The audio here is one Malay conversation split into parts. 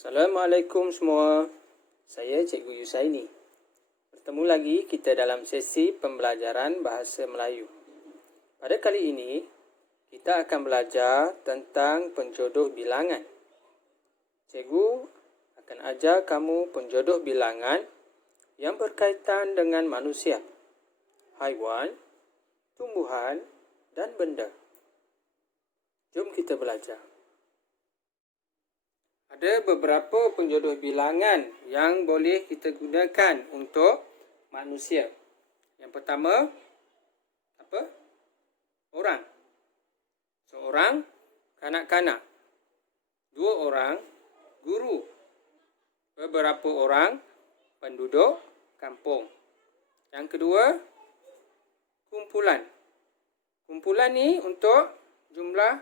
Assalamualaikum semua. Saya Cikgu Yusaini. Bertemu lagi kita dalam sesi pembelajaran bahasa Melayu. Pada kali ini, kita akan belajar tentang penjodoh bilangan. Cikgu akan ajar kamu penjodoh bilangan yang berkaitan dengan manusia, haiwan, tumbuhan dan benda. Jom kita belajar. Ada beberapa penjodoh bilangan yang boleh kita gunakan untuk manusia. Yang pertama, apa? Orang. Seorang, kanak-kanak. Dua orang, guru. Beberapa orang, penduduk kampung. Yang kedua, kumpulan. Kumpulan ni untuk jumlah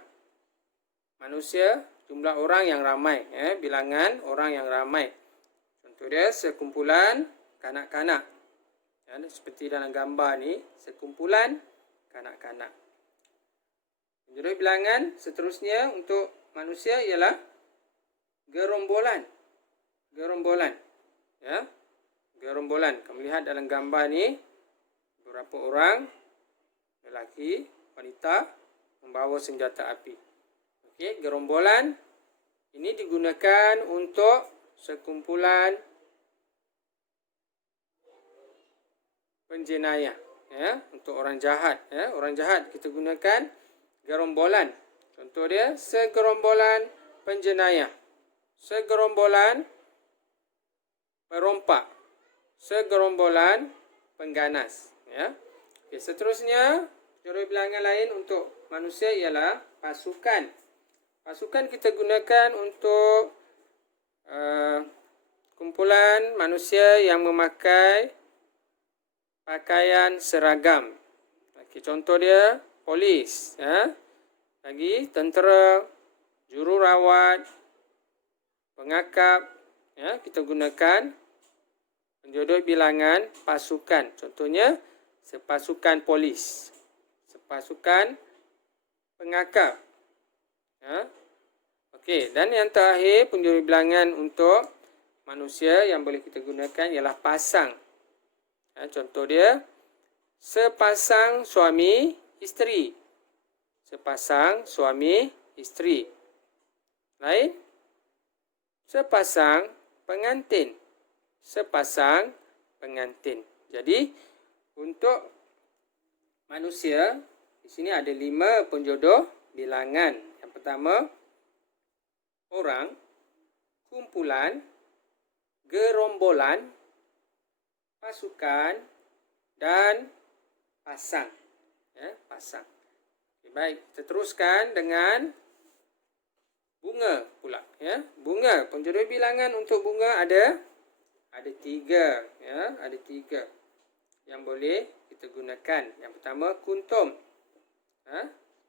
manusia, jumlah orang yang ramai, bilangan orang yang ramai. Contoh dia sekumpulan kanak-kanak. Seperti dalam gambar ni, sekumpulan kanak-kanak. Penjodoh bilangan seterusnya untuk manusia ialah gerombolan. Gerombolan. Gerombolan. Kamu lihat dalam gambar ni, beberapa orang, lelaki, wanita, membawa senjata api. Okey, gerombolan ini digunakan untuk sekumpulan penjenayah, untuk orang jahat, orang jahat kita gunakan gerombolan. Contoh dia segerombolan penjenayah, segerombolan perompak, segerombolan pengganas, Okey, seterusnya penjodoh bilangan lain untuk manusia ialah pasukan. Pasukan kita gunakan untuk kumpulan manusia yang memakai pakaian seragam. Okay, contoh dia polis, lagi tentera, jururawat, pengakap, kita gunakan penjodoh bilangan pasukan. Contohnya sepasukan polis, sepasukan pengakap. Okey, dan yang terakhir penjodoh bilangan untuk manusia yang boleh kita gunakan ialah pasang. Contoh dia sepasang suami isteri. Sepasang suami isteri. Lain, sepasang pengantin. Sepasang pengantin. Jadi untuk manusia di sini ada 5 penjodoh bilangan. Yang pertama, orang, kumpulan, gerombolan, pasukan dan pasang. Pasang. Okay, baik, kita teruskan dengan bunga pula. Bunga, penjodoh bilangan untuk bunga ada 3. Ada 3 yang boleh kita gunakan. Yang pertama, kuntum.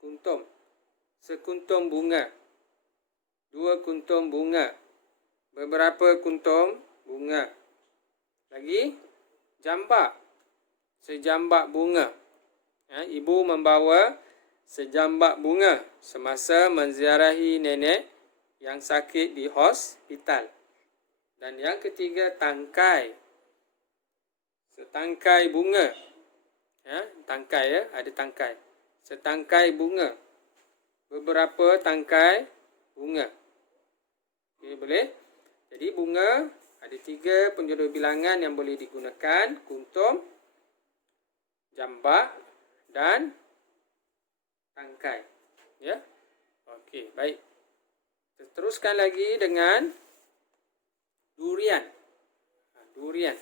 Kuntum. Sekuntum bunga. 2 kuntum bunga. Beberapa kuntum bunga. Lagi, jambak. Sejambak bunga. Ibu membawa sejambak bunga semasa menziarahi nenek yang sakit di hospital. Dan yang ketiga, tangkai. Setangkai bunga. Tangkai, ada tangkai. Setangkai bunga. Beberapa tangkai bunga. Okay, boleh. Jadi bunga ada 3 penjodoh bilangan yang boleh digunakan. Kuntum, jambak dan tangkai. Okey, baik. Kita teruskan lagi dengan durian. Durian.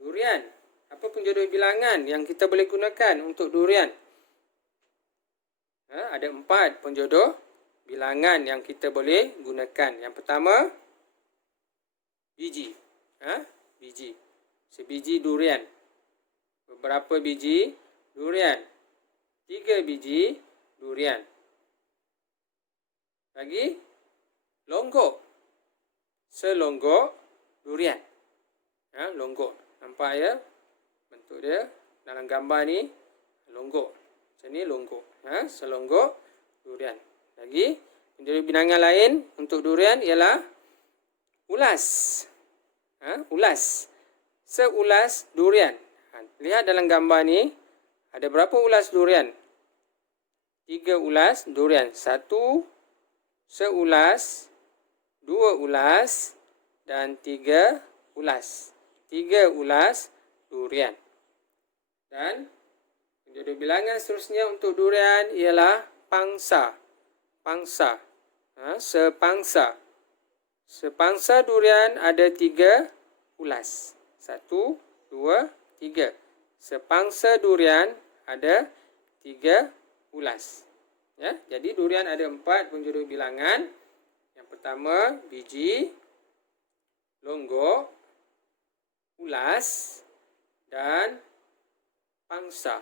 Durian. Apa penjodoh bilangan yang kita boleh gunakan untuk durian? Ada 4 penjodoh bilangan yang kita boleh gunakan. Yang pertama, biji. Biji. Sebiji durian. Beberapa biji durian. 3 biji durian. Lagi, longgok. Selonggok durian. Longgok. Nampak ya? Bentuk dia dalam gambar ni, longgok. Macam ni longgok. Selonggok durian. Lagi, penjodoh bilangan lain untuk durian ialah Ulas. Ulas. Seulas durian. Lihat dalam gambar ni, ada berapa ulas durian? 3 ulas durian. 1 seulas, 2 ulas dan 3 ulas. 3 ulas durian. Dan penjodoh bilangan seterusnya untuk durian ialah pangsa. Pangsa. Sepangsa. Sepangsa durian ada 3 ulas. 1, 2, 3. Sepangsa durian ada 3 ulas. Ya, jadi durian ada 4 penjodoh bilangan. Yang pertama, biji, longgok, ulas dan pangsa.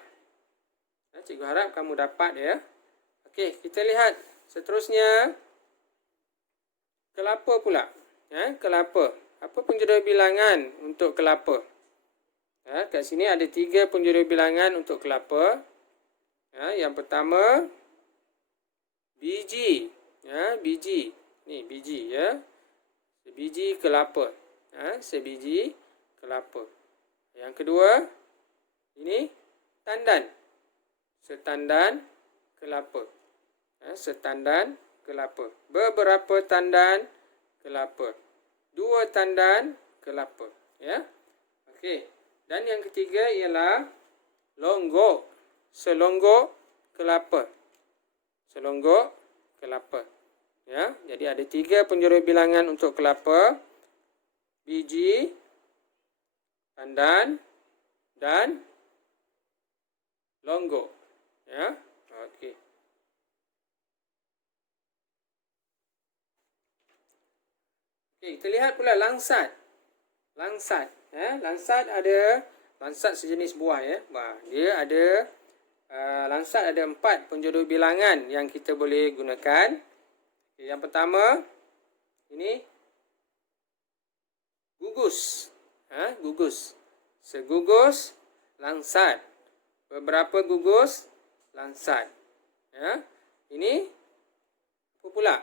Cikgu harap kamu dapat ya. Okey, kita lihat seterusnya. Kelapa pula. Kelapa. Apa penjodoh bilangan untuk kelapa? Kat sini ada 3 penjodoh bilangan untuk kelapa. Yang pertama, biji. Biji. Ni biji ya. Sebiji kelapa. Sebiji kelapa. Yang kedua, ini tandan. Setandan kelapa. Setandan kelapa. Beberapa tandan kelapa. 2 tandan kelapa. Ya. Okey. Dan yang ketiga ialah longgok. Selonggok kelapa. Selonggok kelapa. Ya. Jadi ada 3 penjuru bilangan untuk kelapa. Biji, tandan dan longgok. Ya. Okey. Okey, kita lihat pula langsat. Langsat, langsat ada langsat sejenis buah ya. Dia ada langsat ada 4 penjodoh bilangan yang kita boleh gunakan. Okay, yang pertama ini gugus. Gugus. Segugus langsat. Beberapa gugus langsat. Ya. Ini apa pula?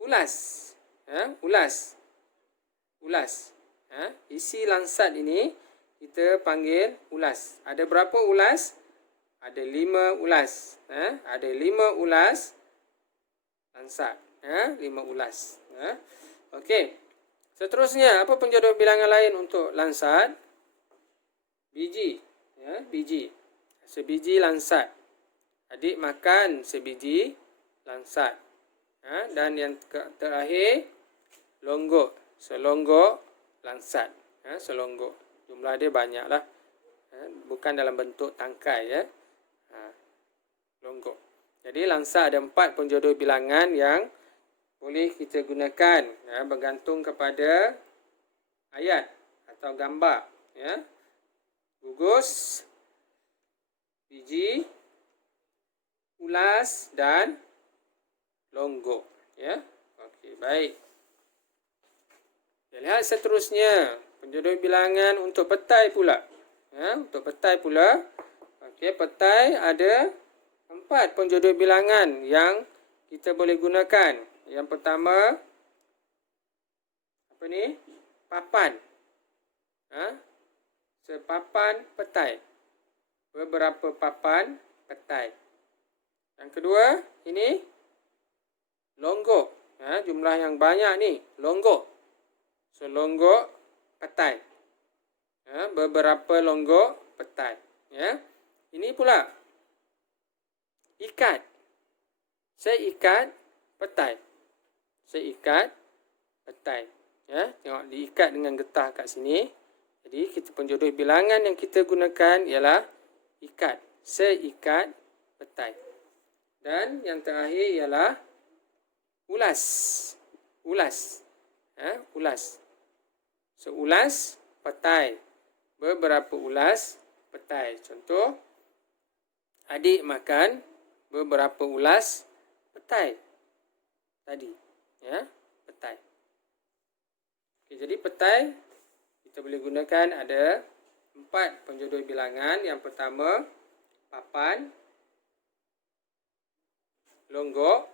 Ulas. Ulas. Ulas. Isi langsat ini kita panggil ulas. Ada berapa ulas? Ada 5 ulas. Ada 5 ulas langsat. 5 ulas. Okey. Seterusnya, apa penjodoh bilangan lain untuk langsat? Biji. Biji. Sebiji langsat. Adik makan sebiji langsat. Dan yang terakhir, longgok. Selonggok langsat. Selonggok. Jumlah dia banyak lah. Bukan dalam bentuk tangkai ya. Longgok. Jadi langsat ada 4 penjodoh bilangan yang boleh kita gunakan. Bergantung kepada ayat atau gambar. Gugus, biji, ulas dan longgok. Okey, baik. Kita lihat seterusnya. Penjodoh bilangan untuk petai pula. Untuk petai pula. Okey, petai ada 4 penjodoh bilangan yang kita boleh gunakan. Yang pertama, apa ni? Papan. Sepapan petai. Beberapa papan petai. Yang kedua, ini longgok. Jumlah yang banyak ni, longgok. Selonggok petai. Beberapa longgok petai. Ini pula ikat. Seikat petai. Seikat petai. Tengok diikat dengan getah kat sini. Jadi kita penjodoh bilangan yang kita gunakan ialah ikat. Seikat petai. Dan yang terakhir ialah ulas. Ulas. Ulas. Seulas petai. Beberapa ulas petai. Contoh, adik makan beberapa ulas petai tadi. Petai. Okay, jadi petai kita boleh gunakan ada 4 penjodoh bilangan. Yang pertama, papan, longgok,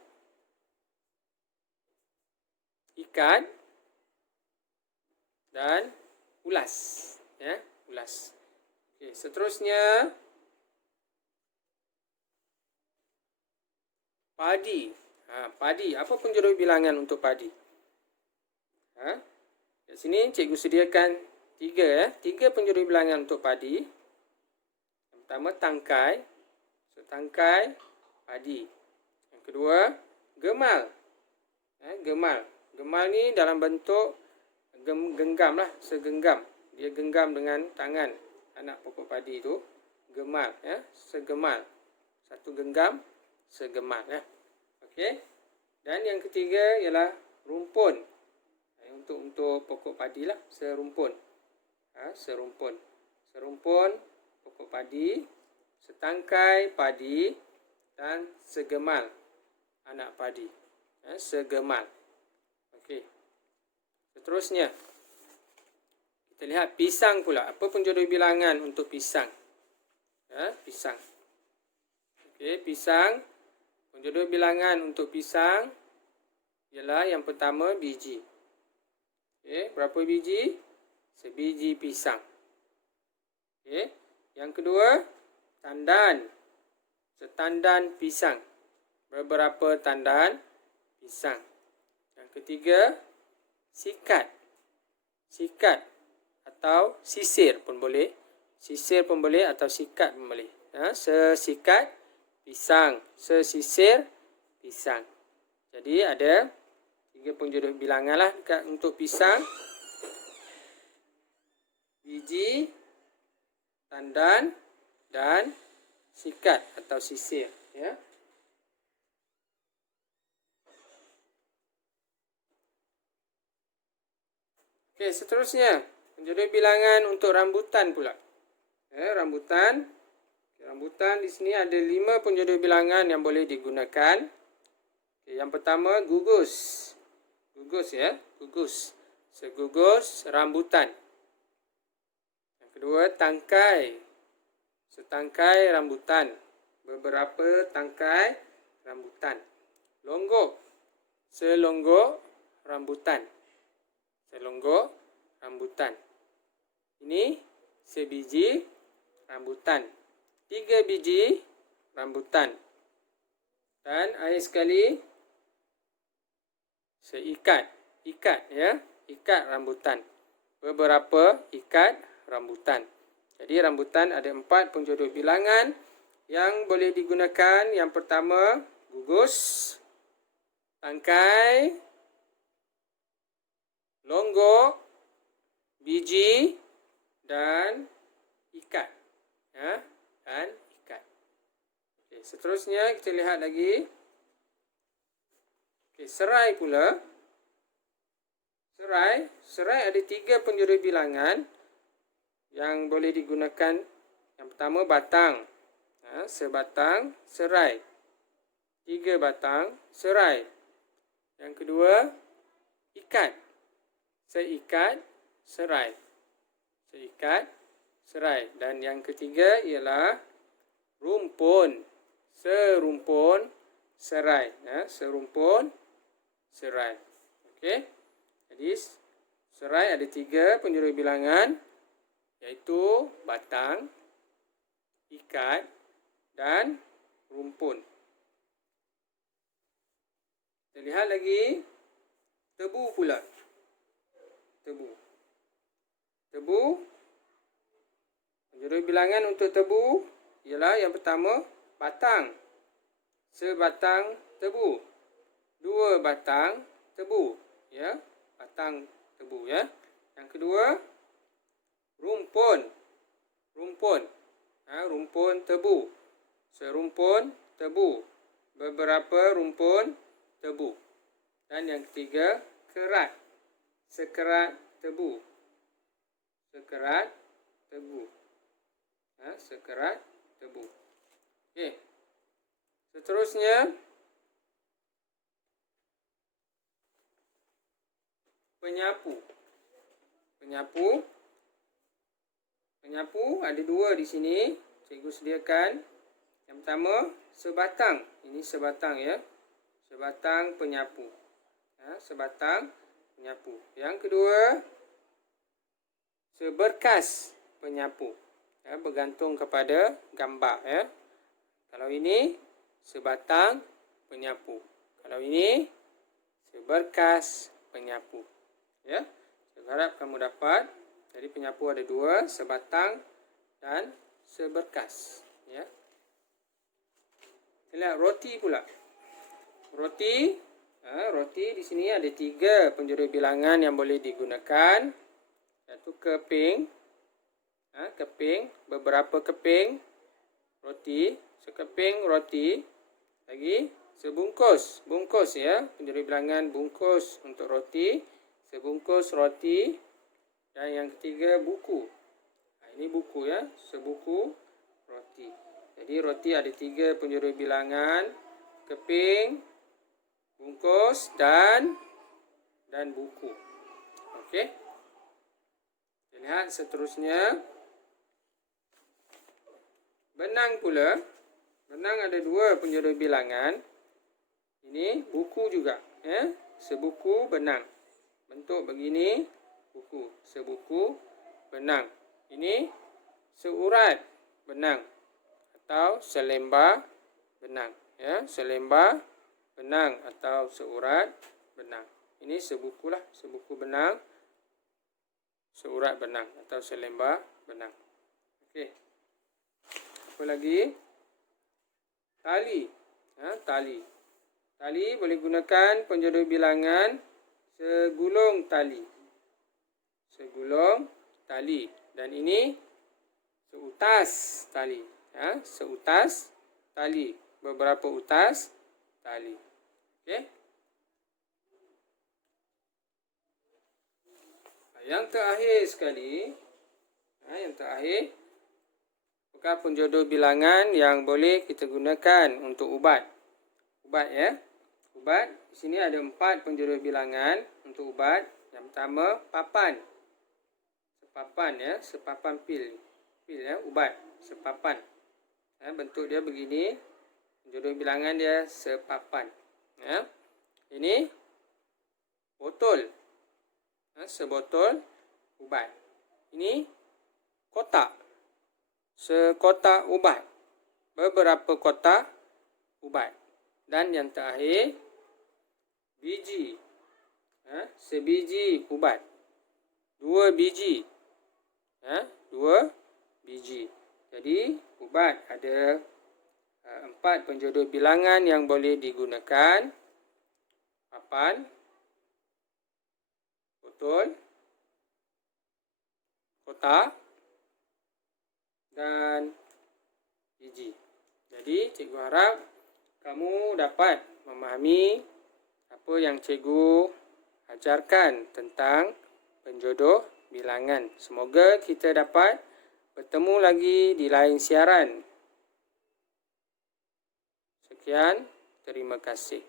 ikat dan ulas. Ya, ulas. Okey, seterusnya padi. Padi. Apa penjuru bilangan untuk padi? Kat sini cikgu sediakan 3 penjuru bilangan untuk padi. Yang pertama tangkai. Tangkai padi. Yang kedua gemal. Gemal. Gemal ni dalam bentuk genggam lah, segenggam. Dia genggam dengan tangan anak pokok padi tu. Gemal, segemal. Satu genggam, segemal. Okey. Dan yang ketiga ialah rumpun. Untuk pokok padi lah, serumpun. Serumpun. Serumpun pokok padi, setangkai padi dan segemal anak padi. Segemal. Okey. Seterusnya kita lihat pisang pula. Apa penjodoh bilangan untuk pisang? Pisang. Okey, pisang. Penjodoh bilangan untuk pisang ialah yang pertama biji. Okey, berapa biji? Sebiji pisang. Okey. Yang kedua, tandan. Setandan pisang. Beberapa tandan pisang. Yang ketiga, sikat. Sikat atau sisir pun boleh. Sisir pun boleh atau sikat pun boleh. Sesikat pisang, sesisir pisang. Jadi ada 3 penjodoh bilangan lah untuk pisang. Biji, tandan dan sikat atau sisir. Okey, seterusnya penjodoh bilangan untuk rambutan pula. Rambutan. Rambutan di sini ada 5 penjodoh bilangan yang boleh digunakan. Okey, yang pertama gugus. Gugus gugus. Segugus rambutan. Yang kedua tangkai. Setangkai rambutan. Beberapa tangkai rambutan. Longgok. Selonggok rambutan. Selonggok rambutan. Ini sebiji rambutan. 3 biji rambutan. Dan akhir sekali seikat. Ikat rambutan. Beberapa ikat rambutan. Jadi rambutan ada 4 penjodoh bilangan yang boleh digunakan. Yang pertama gugus, tangkai, longgok, biji dan ikat. Dan ikat. Okey, seterusnya kita lihat lagi. Okey, serai pula. Serai ada 3 penjodoh bilangan yang boleh digunakan. Yang pertama batang. Sebatang serai. 3 batang serai. Yang kedua ikat. Seikat serai. Seikat serai. Dan yang ketiga ialah rumpun. Serumpun serai. Serumpun serai. Okey. Jadi serai ada 3 penjodoh bilangan, iaitu batang, ikat dan rumpun. Kita lihat lagi tebu pula. Tebu. Penjodoh bilangan untuk tebu ialah yang pertama batang. Sebatang tebu. 2 batang tebu. Batang tebu. Yang kedua rumpun. Rumpun tebu. Serumpun tebu. Beberapa rumpun tebu. Dan yang ketiga kerat. Sekerat tebu. Sekerat tebu. Sekerat tebu. Okey. Seterusnya penyapu. Penyapu ada 2 di sini. Cikgu sediakan. Yang pertama sebatang. Ini sebatang Sebatang penyapu. Sebatang penyapu. Yang kedua seberkas penyapu. Ya, bergantung kepada gambar. Ya. Kalau ini sebatang penyapu. Kalau ini seberkas penyapu. Ya. Saya harap kamu dapat. Jadi penyapu ada dua, sebatang dan seberkas. Ya. Kita lihat roti pula. Roti, roti di sini ada 3 penjuru bilangan yang boleh digunakan. Iaitu keping, keping, beberapa keping roti, sekeping roti, lagi sebungkus, bungkus ya, penjuru bilangan bungkus untuk roti, sebungkus roti, dan yang ketiga buku. Ini buku ya, sebuku roti. Jadi roti ada 3 penjuru bilangan, keping, bungkus dan buku. Okey. Lihat seterusnya. Benang pula. Benang ada 2 penjuru bilangan. Ini buku juga. Ya. Sebuku benang. Bentuk begini. Buku. Sebuku benang. Ini seurat benang. Atau selembar benang. Ya. Selembar benang atau seurat benang. Ini sebuku lah. Sebuku benang. Seurat benang atau selembar benang. Okey. Apa lagi? Tali. Tali. Tali boleh gunakan penjuru bilangan segulung tali. Segulung tali. Dan ini seutas tali. Seutas tali. Beberapa utas tali. Okey. Yang terakhir sekali, yang terakhir, apakah penjodoh bilangan yang boleh kita gunakan untuk ubat? Ubat ya. Ubat, di sini ada 4 penjodoh bilangan untuk ubat. Yang pertama, papan. Sepapan ya, sepapan pil. Pil ya, ubat, sepapan. Bentuk dia begini. Penjodoh bilangan dia sepapan. Ya. Ini botol. Sebotol ubat. Ini kotak. Sekotak ubat. Beberapa kotak ubat. Dan yang terakhir, biji. Sebiji ubat. 2 biji. 2 biji. Jadi, ubat ada 4 penjodoh bilangan yang boleh digunakan. Papan, botol, kotak, dan biji. Jadi, cikgu harap kamu dapat memahami apa yang cikgu ajarkan tentang penjodoh bilangan. Semoga kita dapat bertemu lagi di lain siaran. Sekian, terima kasih.